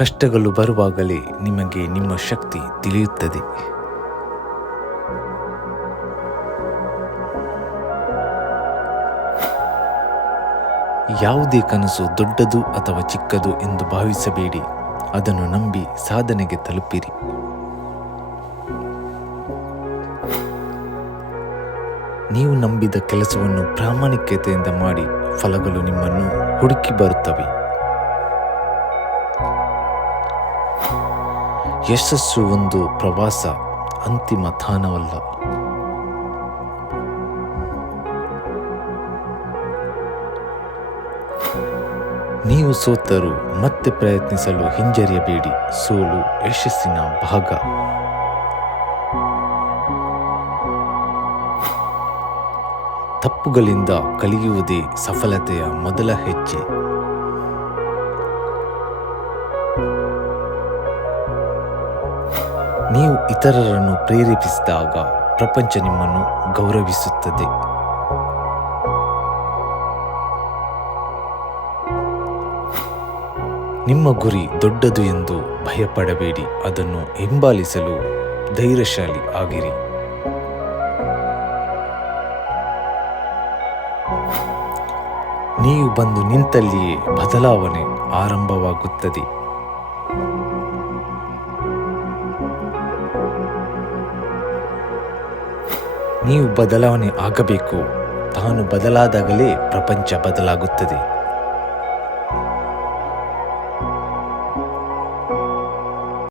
ಕಷ್ಟಗಳು ಬರುವಾಗಲೇ ನಿಮಗೆ ನಿಮ್ಮ ಶಕ್ತಿ ತಿಳಿಯುತ್ತದೆ. ಯಾವುದೇ ಕನಸು ದೊಡ್ಡದು ಅಥವಾ ಚಿಕ್ಕದು ಎಂದು ಭಾವಿಸಬೇಡಿ. ಅದನ್ನು ನಂಬಿ ಸಾಧನೆಗೆ ತಲುಪಿರಿ. ನೀವು ನಂಬಿದ ಕೆಲಸವನ್ನು ಪ್ರಾಮಾಣಿಕತೆಯಿಂದ ಮಾಡಿ, ಫಲಗಳು ನಿಮ್ಮನ್ನು ಹುಡುಕಿ ಬರುತ್ತವೆ. ಯಶಸ್ಸು ಒಂದು ಪ್ರವಾಸ ಅಂತಿಮ ತಾಣವಲ್ಲ. ನೀವು ಸೋತರೂ ಮತ್ತೆ ಪ್ರಯತ್ನಿಸಲು ಹಿಂಜರಿಯಬೇಡಿ. ಸೋಲು ಯಶಸ್ಸಿನ ಭಾಗ. ತಪ್ಪುಗಳಿಂದ ಕಲಿಯುವುದೇ ಸಫಲತೆಯ ಮೊದಲ ಹೆಜ್ಜೆ. ನೀವು ಇತರರನ್ನು ಪ್ರೇರೇಪಿಸಿದಾಗ ಪ್ರಪಂಚ ನಿಮ್ಮನ್ನು ಗೌರವಿಸುತ್ತದೆ. ನಿಮ್ಮ ಗುರಿ ದೊಡ್ಡದು ಎಂದು ಭಯಪಡಬೇಡಿ, ಅದನ್ನು ಹಿಂಬಾಲಿಸಲು ಧೈರ್ಯಶಾಲಿ ಆಗಿರಿ. ನೀವು ಬಂದು ನಿಂತಲ್ಲಿಯೇ ಬದಲಾವಣೆ ಆರಂಭವಾಗುತ್ತದೆ. ನೀವು ಬದಲಾವಣೆ ಆಗಬೇಕು. ತಾನು ಬದಲಾದಾಗಲೇ ಪ್ರಪಂಚ ಬದಲಾಗುತ್ತದೆ.